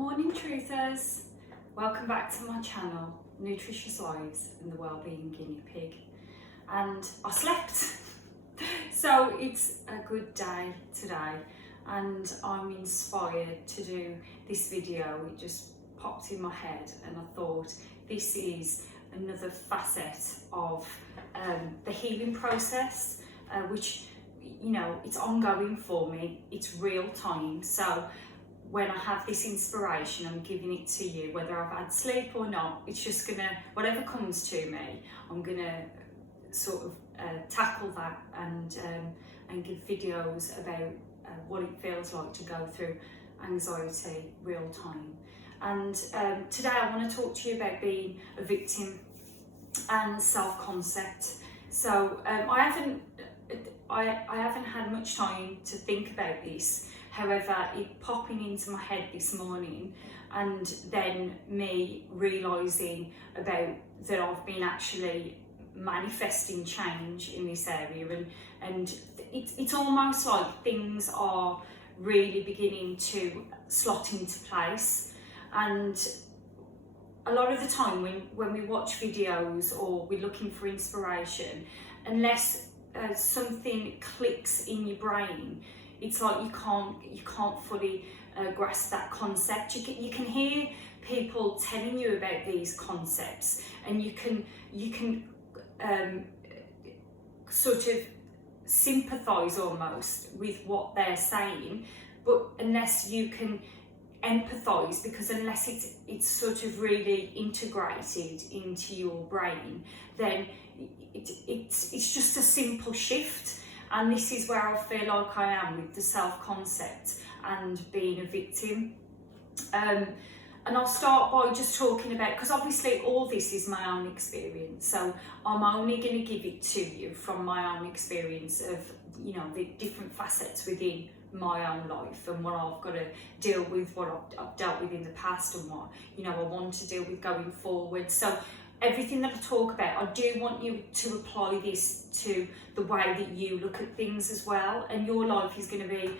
Morning truthers, welcome back to my channel, Nutritious Lives and the Wellbeing Guinea Pig. And I slept, so it's a good day today and I'm inspired to do this video. It just popped in my head and I thought this is another facet of the healing process, which, you know, it's ongoing for me, it's real time. So when I have this inspiration, I'm giving it to you, whether I've had sleep or not. It's just gonna, whatever comes to me, I'm gonna sort of tackle that and give videos about what it feels like to go through anxiety real time. And today I want to talk to you about being a victim and self-concept. So I haven't had much time to think about this. However, it popping into my head this morning and then me realising about that I've been actually manifesting change in this area, and it's almost like things are really beginning to slot into place. And a lot of the time when we watch videos or we're looking for inspiration, unless something clicks in your brain, it's like you can't fully grasp that concept. You can hear people telling you about these concepts, and you can sort of sympathise almost with what they're saying, but unless you can empathise, because unless it's sort of really integrated into your brain, then it's just a simple shift. And this is where I feel like I am with the self-concept and being a victim. And I'll start by just talking about, because obviously all this is my own experience, so I'm only going to give it to you from my own experience of, you know, the different facets within my own life and what I've got to deal with, what I've dealt with in the past, and what, you know, I want to deal with going forward. So everything that I talk about, I do want you to apply this to the way that you look at things as well, and your life is going to be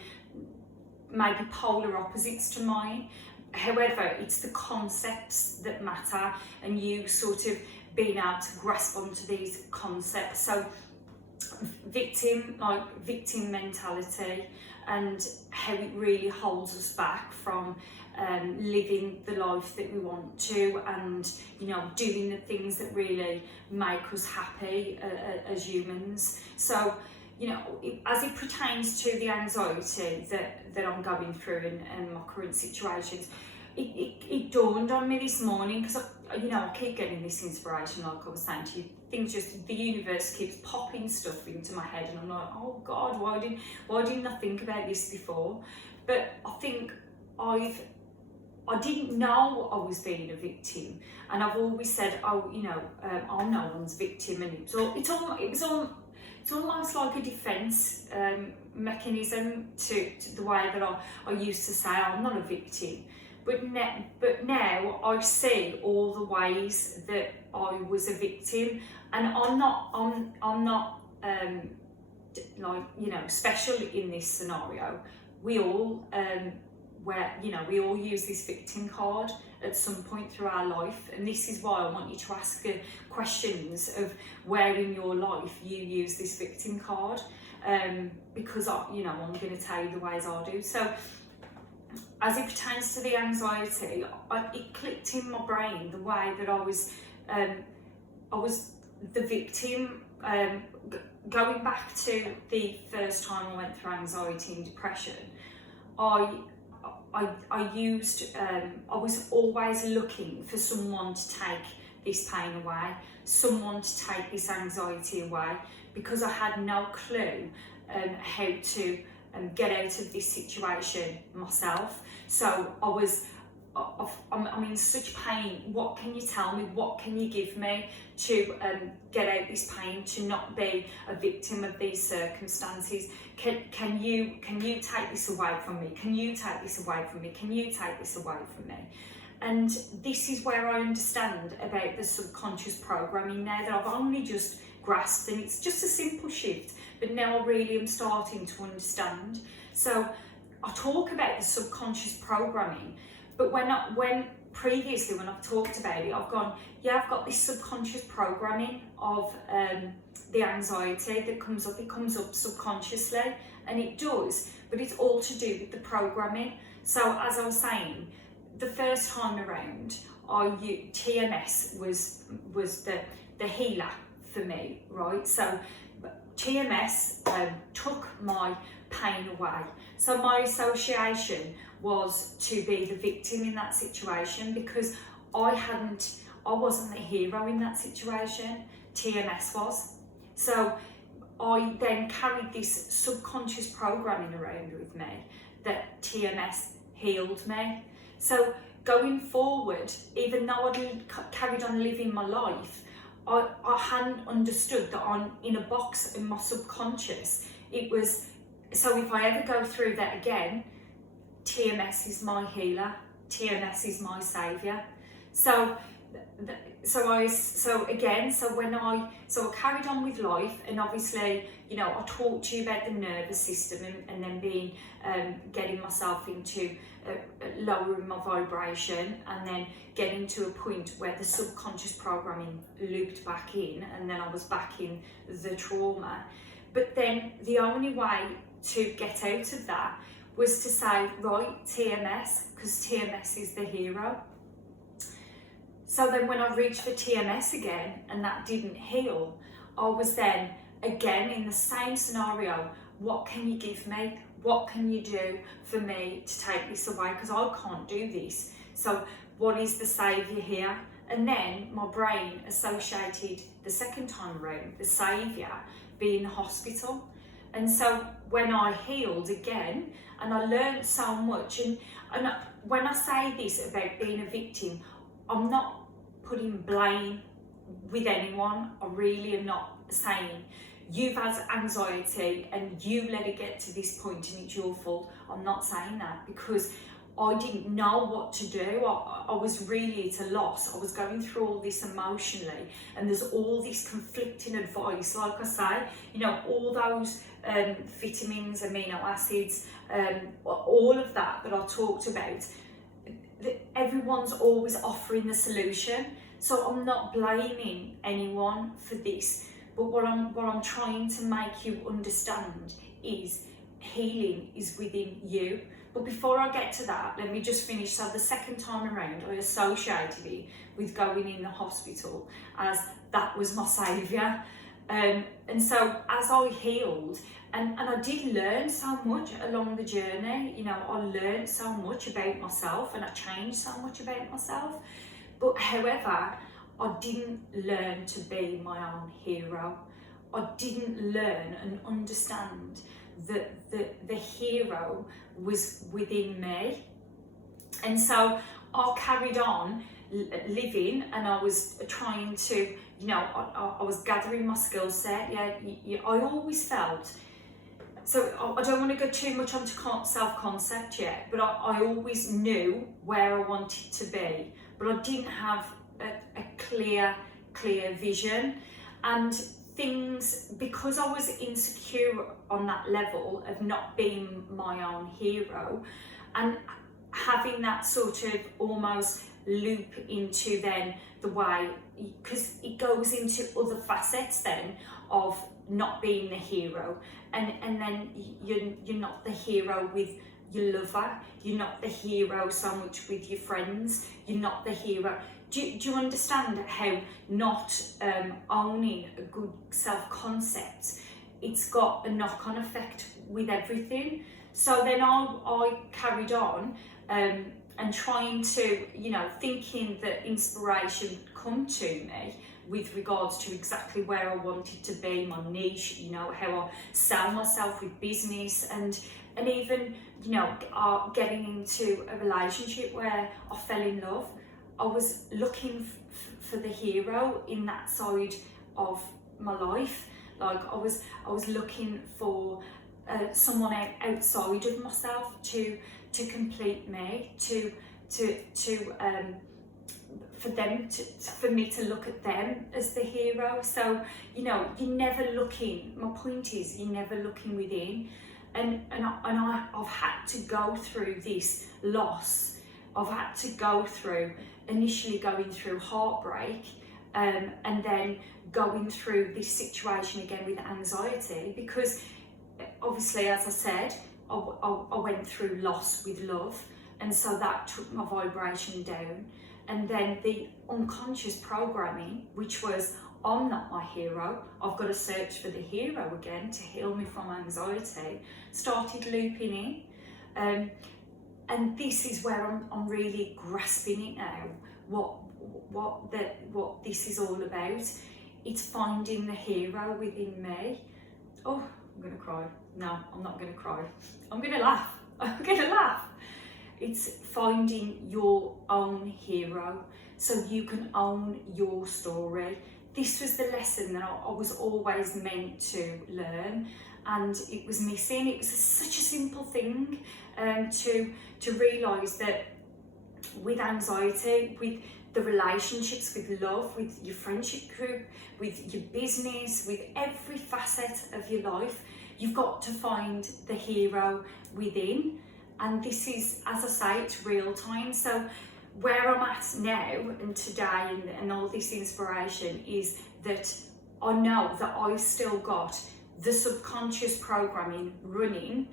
maybe polar opposites to mine. However, it's the concepts that matter, and you sort of being able to grasp onto these concepts. So victim mentality, and how it really holds us back from living the life that we want to, and, you know, doing the things that really make us happy as humans. So, you know, as it pertains to the anxiety that I'm going through and my current situations, it dawned on me this morning, because I keep getting this inspiration, like I was saying to you. Things just, the universe keeps popping stuff into my head, and I'm like, oh God, why didn't I think about this before? But I think I didn't know I was being a victim, and I've always said, I'm no one's victim, and it's almost like a defence mechanism to the way that I used to say I'm not a victim. But now I see all the ways that I was a victim, and I'm not special in this scenario. We all we all use this victim card at some point through our life, and this is why I want you to ask questions of where in your life you use this victim card, because I'm going to tell you the ways I do. So as it pertains to the anxiety, it clicked in my brain the way that I was the victim. Going back to the first time I went through anxiety and depression, I was always looking for someone to take this pain away, someone to take this anxiety away, because I had no clue how to get out of this situation myself. So I'm in such pain. What can you tell me? What can you give me to get out this pain, to not be a victim of these circumstances? Can you take this away from me? Can you take this away from me? Can you take this away from me? And this is where I understand about the subconscious programming now, that I've only just grasped, and it's just a simple shift, but now I really am starting to understand. So I talk about the subconscious programming, But when previously when I've talked about it, I've gone, yeah, I've got this subconscious programming of the anxiety that comes up. It comes up subconsciously, and it does, but it's all to do with the programming. So as I was saying, the first time around, TMS was the healer for me, right? So TMS took my pain away. So my association was to be the victim in that situation, because I wasn't the hero in that situation, TMS was. So I then carried this subconscious programming around with me that TMS healed me. So going forward, even though I'd carried on living my life, I hadn't understood that I'm in a box in my subconscious. It was, so if I ever go through that again, TMS is my healer, TMS is my saviour. So I carried on with life, and obviously, you know, I talked to you about the nervous system and then being getting myself into lowering my vibration, and then getting to a point where the subconscious programming looped back in, and then I was back in the trauma. But then the only way to get out of that was to say, right, TMS, because TMS is the hero. So then when I reached for TMS again and that didn't heal, I was then again in the same scenario. What can you give me? What can you do for me to take this away? Because I can't do this. So what is the saviour here? And then my brain associated the second time around the saviour being the hospital. And so when I healed again, and I learned so much, and when I say this about being a victim, I'm not putting blame with anyone. I really am not saying you've had anxiety and you let it get to this point and it's your fault. I'm not saying that, because I didn't know what to do. I was really at a loss. I was going through all this emotionally, and there's all this conflicting advice. Like I say, you know, all those vitamins, amino acids, all of that I talked about, everyone's always offering the solution. So I'm not blaming anyone for this, but what I'm trying to make you understand is healing is within you. But before I get to that, let me just finish. So the second time around, I associated it with going in the hospital, as that was my saviour. And so as I healed, and I did learn so much along the journey, you know, I learned so much about myself, and I changed so much about myself. But however, I didn't learn to be my own hero. I didn't learn and understand that the hero was within me. And so I carried on living, and I was trying to, you know, I was gathering my skill set. I always felt, so I don't want to go too much onto self-concept yet, but I always knew where I wanted to be, but I didn't have a clear vision. And things, because I was insecure on that level of not being my own hero, and having that sort of almost loop into then the way, because it goes into other facets then of not being the hero, and then you're not the hero with your lover, you're not the hero so much with your friends, you're not the hero. Do you understand how not owning a good self-concept, it's got a knock-on effect with everything? So then I carried on and trying to, you know, thinking that inspiration would come to me with regards to exactly where I wanted to be, my niche, you know, how I sell myself with business, and even, you know, getting into a relationship where I fell in love. I was looking for the hero in that side of my life. Like I was looking for someone outside of myself to complete me, for me to look at them as the hero. So, you know, you're never looking. My point is, you're never looking within, and I've had to go through this loss I've had to go through, initially going through heartbreak, and then going through this situation again with anxiety, because obviously, as I said, I went through loss with love, and so that took my vibration down. And then the unconscious programming, which was, I'm not my hero, I've got to search for the hero again to heal me from anxiety, started looping in. And this is where I'm really grasping it now, what this is all about. It's finding the hero within me. Oh, I'm gonna cry. No, I'm not gonna cry. I'm gonna laugh. I'm gonna laugh. It's finding your own hero so you can own your story. This was the lesson that I was always meant to learn, and it was missing. It was such a simple thing to realise that with anxiety, with the relationships, with love, with your friendship group, with your business, with every facet of your life, you've got to find the hero within. And this is, as I say, it's real time. So where I'm at now and today and all this inspiration is that I know that I've still got the subconscious programming running,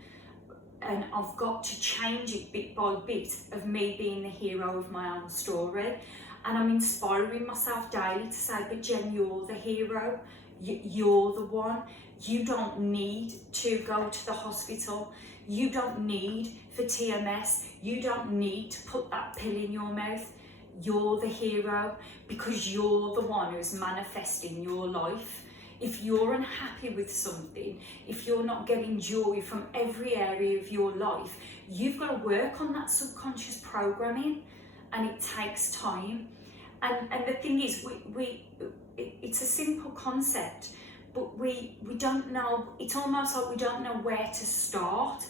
and I've got to change it bit by bit of me being the hero of my own story. And I'm inspiring myself daily to say, but Jen, you're the hero. You're the one. You don't need to go to the hospital. You don't need for TMS. You don't need to put that pill in your mouth. You're the hero, because you're the one who's manifesting your life. If you're unhappy with something, if you're not getting joy from every area of your life, you've got to work on that subconscious programming, and it takes time. And the thing is, it's a simple concept, but we don't know. It's almost like we don't know where to start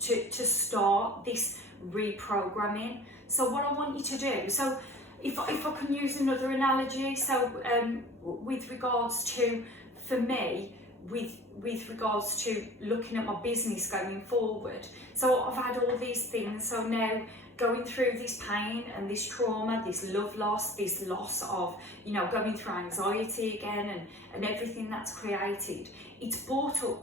to start this reprogramming. So what I want you to do, so if I can use another analogy, so with regards to, for me, with regards to looking at my business going forward. So I've had all these things, so now going through this pain and this trauma, this love loss, this loss of, going through anxiety again and everything that's created, it's brought up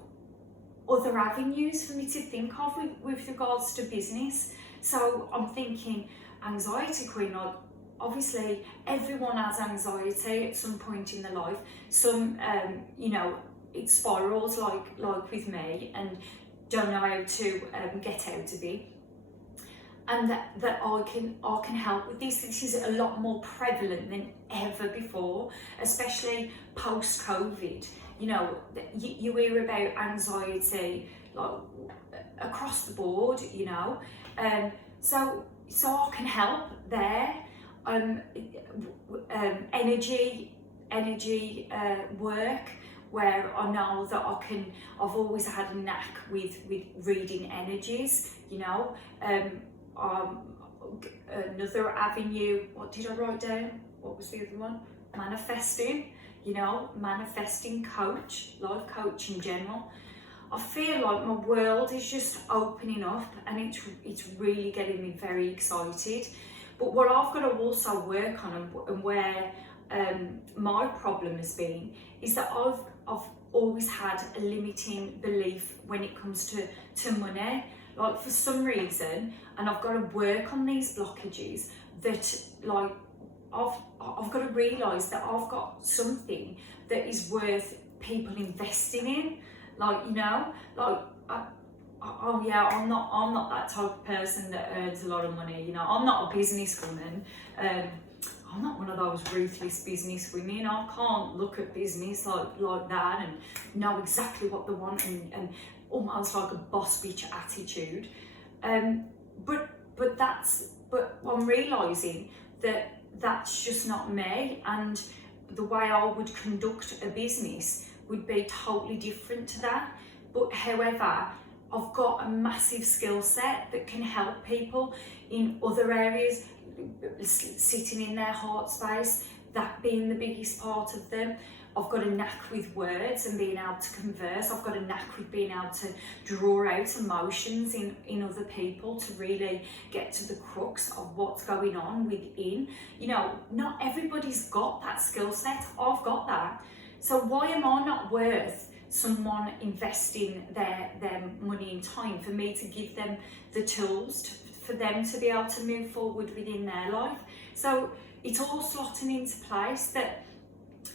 other avenues for me to think of with regards to business. So I'm thinking, anxiety queen, obviously everyone has anxiety at some point in their life. Some, it spirals like with me, and don't know how to get out of it. And that I can help with this. This is a lot more prevalent than ever before, especially post-COVID. You hear about anxiety like across the board. So I can help there. Energy work, where I know that I've always had a knack with reading energies. Another avenue, what did I write down? What was the other one? Manifesting, manifesting coach, life coach in general. I feel like my world is just opening up, and it's really getting me very excited. But what I've got to also work on, and where my problem has been, is that I've always had a limiting belief when it comes to money. Like, for some reason, and I've got to work on these blockages, that like I've got to realise that I've got something that is worth people investing in. I'm not that type of person that earns a lot of money. I'm not a businesswoman. I'm not one of those ruthless business women. I can't look at business like that and know exactly what they want and almost like a boss bitch attitude. But I'm realising that that's just not me, and the way I would conduct a business would be totally different to that. But however, I've got a massive skill set that can help people in other areas, sitting in their heart space, that being the biggest part of them. I've got a knack with words and being able to converse. I've got a knack with being able to draw out emotions in other people to really get to the crux of what's going on within. You know, not everybody's got that skill set. I've got that. So why am I not worth someone investing their money and time for me to give them the tools for them to be able to move forward within their life? So it's all slotting into place that,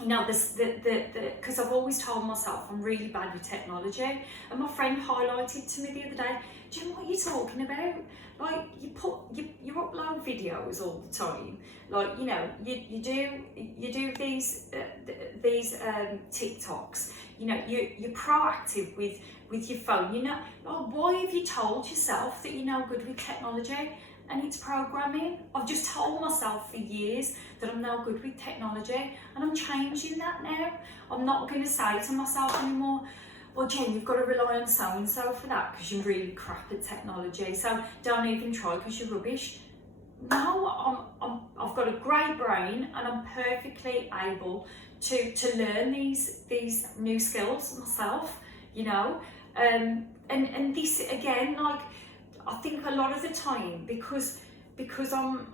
you know, because I've always told myself I'm really bad with technology, and my friend highlighted to me the other day, do you know what you're talking about? Like, you upload videos all the time, like, you know, you do these TikToks, you know, you're proactive with your phone, you know, like, why have you told yourself that you're no good with technology? And it's programming. I've just told myself for years that I'm no good with technology, and I'm changing that now. I'm not going to say to myself anymore, well, Jen, you've got to rely on so-and-so for that because you're really crap at technology, so don't even try because you're rubbish. No, I've got a great brain, and I'm perfectly able to learn these new skills myself, you know. And this, again, like, I think a lot of the time, because I'm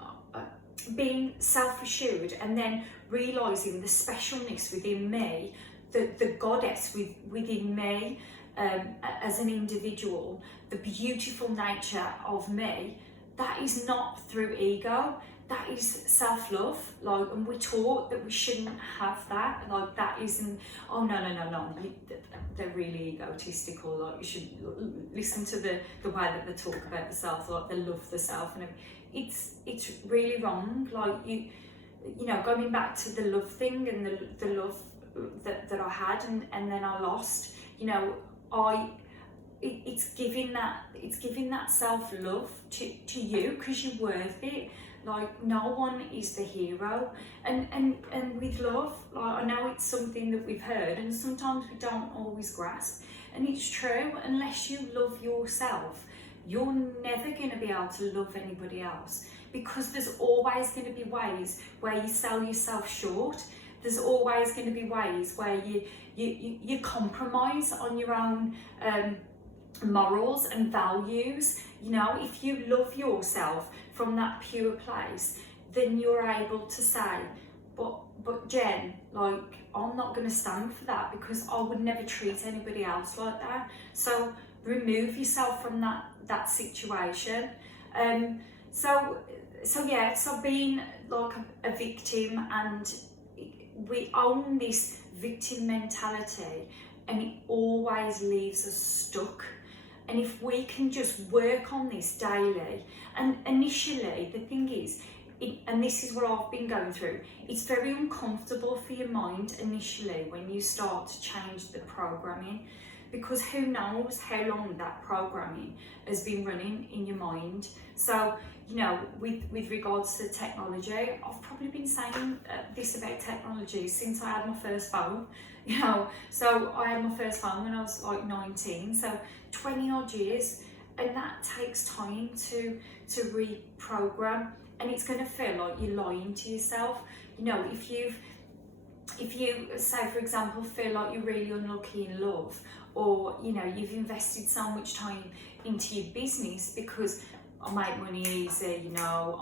being self-assured and then realising the specialness within me, the goddess within me as an individual, the beautiful nature of me, that is not through ego, that is self-love. Like, and we're taught that we shouldn't have that, like, that isn't, oh no, they're really egotistical, like, you should listen to the way that they talk about the self, like they love the self, and it's really wrong. Like, you know, going back to the love thing and the love that I had and then I lost, you know, it's giving that self-love to you because you're worth it. Like, no one is the hero, and with love, like, I know it's something that we've heard and sometimes we don't always grasp, and it's true. Unless you love yourself, you're never going to be able to love anybody else, because there's always going to be ways where you sell yourself short. There's always going to be ways where you compromise on your own morals and values. You know, if you love yourself from that pure place, then you're able to say, but Jen, like, I'm not going to stand for that because I would never treat anybody else like that. So remove yourself from that situation. So being like a victim, and we own this victim mentality, and it always leaves us stuck. And if we can just work on this daily, and initially, the thing is, and this is what I've been going through, it's very uncomfortable for your mind initially when you start to change the programming, because who knows how long that programming has been running in your mind. So, you know, with regards to technology, I've probably been saying this about technology since I had my first phone, you know. So I had my first phone when I was like 19, so 20 odd years, and that takes time to reprogram, and it's going to feel like you're lying to yourself. You know, if you say, for example, feel like you're really unlucky in love, or, you know, you've invested so much time into your business because I make money easy, you know,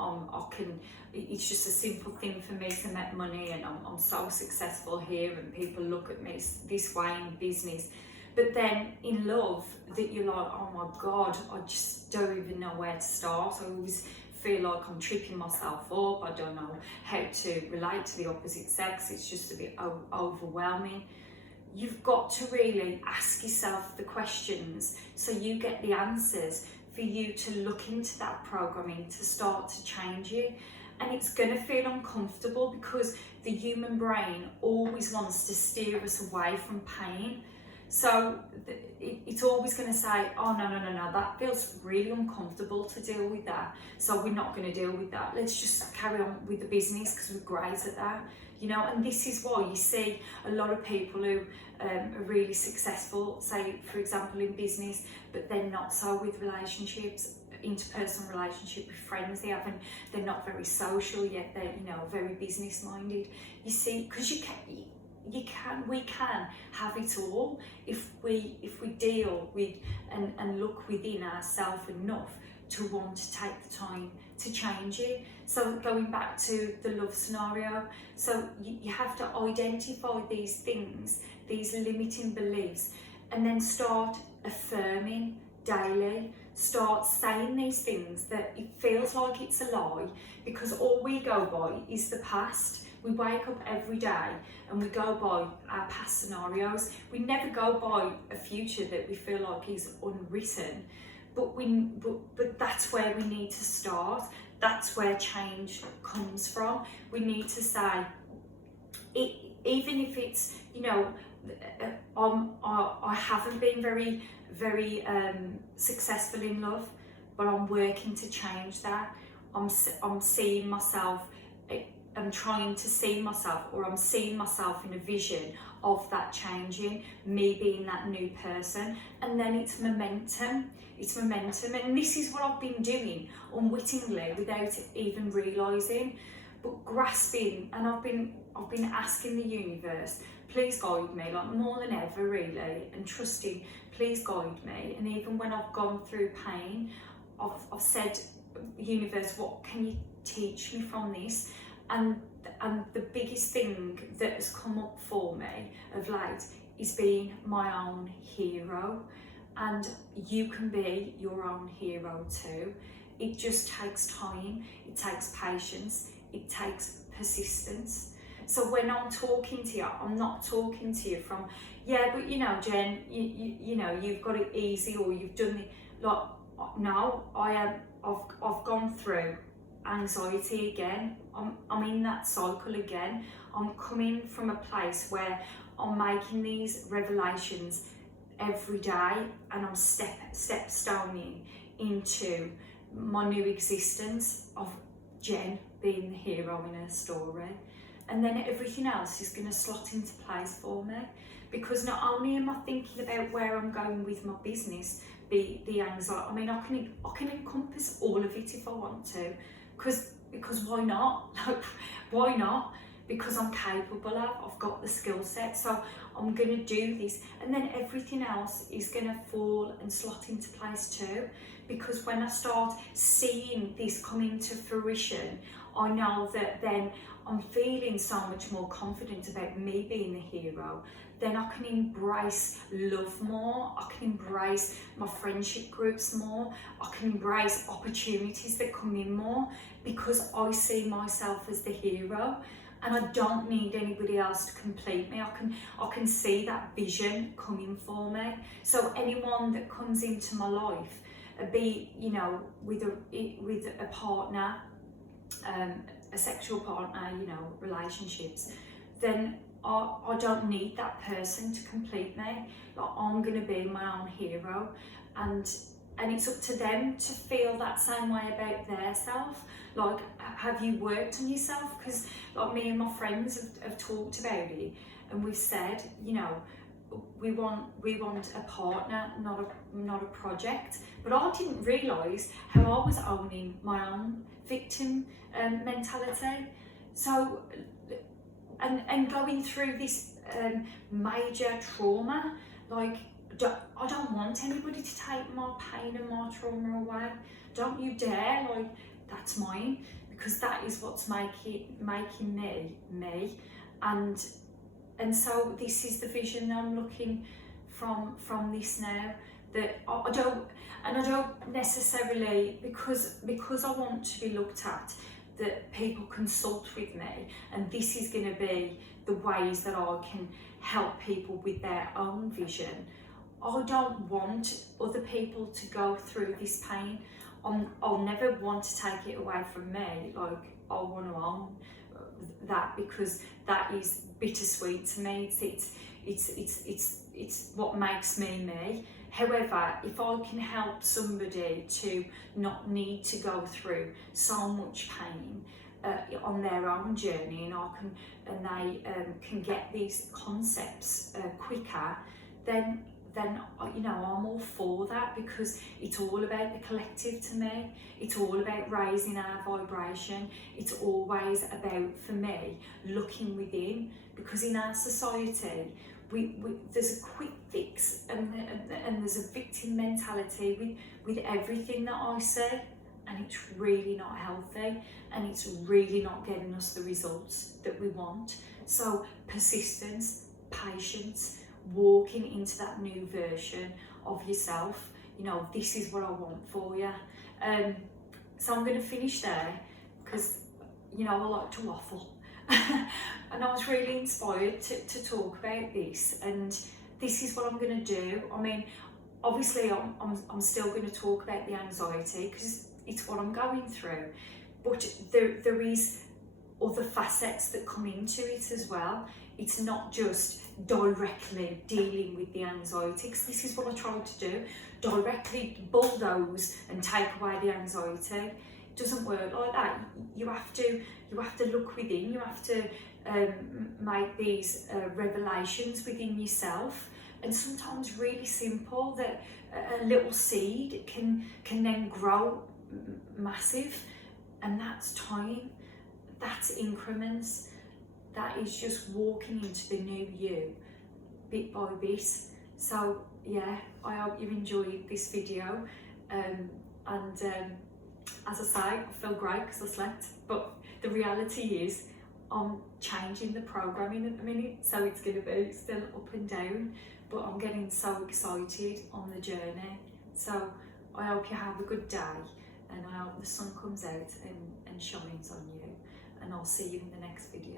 it's just a simple thing for me to make money, and I'm so successful here, and people look at me this way in business. But then in love, that you're like, oh my God, I just don't even know where to start. I always feel like I'm tripping myself up. I don't know how to relate to the opposite sex. It's just a bit overwhelming. You've got to really ask yourself the questions so you get the answers for you to look into that programming to start to change it. And it's going to feel uncomfortable because the human brain always wants to steer us away from pain. So it's always going to say, oh no, that feels really uncomfortable to deal with that, so we're not going to deal with that. Let's just carry on with the business because we're great at that, you know. And this is why you see a lot of people who are really successful, say, for example, in business, but they're not so with relationships, interpersonal relationship with friends. They're not very social yet. They're, you know, very business minded. You see, because we can have it all if we deal with and look within ourselves enough to want to take the time to change it. So going back to the love scenario, so you have to identify these things, these limiting beliefs, and then start affirming daily. Start saying these things that it feels like it's a lie, because all we go by is the past. We wake up every day and we go by our past scenarios. We never go by a future that we feel like is unwritten. But that's where we need to start. That's where change comes from. We need to say, even if it's, I haven't been very successful in love, but I'm working to change that. I'm seeing myself, I'm trying to see myself, or I'm seeing myself in a vision of that changing, me being that new person. And then it's momentum, and this is what I've been doing unwittingly without even realising, but grasping. And I've been asking the universe, please guide me, like more than ever really, and trusting, please guide me. And even when I've gone through pain, I've said, universe, what can you teach me from this? And the biggest thing that has come up for me of late is being my own hero. And you can be your own hero too. It just takes time, it takes patience, it takes persistence. So when I'm talking to you, I'm not talking to you from, yeah, but Jen, you've got it easy, or you've done it. Like, no, I've gone through anxiety again. I'm in that cycle again. I'm coming from a place where I'm making these revelations every day, and I'm step stoning into my new existence of Jen being the hero in her story. And then everything else is going to slot into place for me, because not only am I thinking about where I'm going with my business, the anxiety, I mean, I can encompass all of it if I want to, because why not? Like, why not? Because I'm capable of, I've got the skill set, so I'm going to do this, and then everything else is going to fall and slot into place too. Because when I start seeing this coming to fruition, I know that then I'm feeling so much more confident about me being the hero. Then I can embrace love more, I can embrace my friendship groups more, I can embrace opportunities that come in more, because I see myself as the hero. And I don't need anybody else to complete me. I can see that vision coming for me. So anyone that comes into my life, be with a partner, a sexual partner, relationships, then I don't need that person to complete me. Like, I'm gonna be my own hero, and it's up to them to feel that same way about their self. Like, have you worked on yourself? Because like me and my friends have talked about it, and we've said, we want a partner, not a project. But I didn't realise how I was owning my own victim mentality. So, and going through this major trauma, like, I don't want anybody to take my pain and my trauma away. Don't you dare, like, that's mine, because that is what's making me me. And so this is the vision that I'm looking from this now, that I don't necessarily, because I want to be looked at, that people consult with me, and this is going to be the ways that I can help people with their own vision. I don't want other people to go through this pain. I'll never want to take it away from me. Like, I want to own that, because that is bittersweet to me. It's what makes me me. However, if I can help somebody to not need to go through so much pain on their own journey, and they can get these concepts quicker, then then you know, I'm all for that, because it's all about the collective to me. It's all about raising our vibration. It's always about, for me, looking within, because in our society there's a quick fix, and there's a victim mentality with everything that I see, and it's really not healthy, and it's really not getting us the results that we want. So persistence, patience, walking into that new version of yourself. You know, this is what I want for you. So I'm going to finish there, because, you know, I like to waffle. And I was really inspired to talk about this, and this is what I'm going to do. I mean, obviously I'm still going to talk about the anxiety, because it's what I'm going through, but there is other facets that come into it as well. It's not just directly dealing with the anxiety, because this is what I tried to do, directly bulldoze and take away the anxiety. It doesn't work like that. You have to look within. You have to make these revelations within yourself, and sometimes really simple, that a little seed can then grow massive, and that's time, that's increments, that is just walking into the new you bit by bit. So yeah, I hope you enjoyed this video, and as I say, I feel great because I slept, but the reality is I'm changing the programming at the minute, so it's going to be still up and down, but I'm getting so excited on the journey. So I hope you have a good day, and I hope the sun comes out and shines on you, and I'll see you in the next video.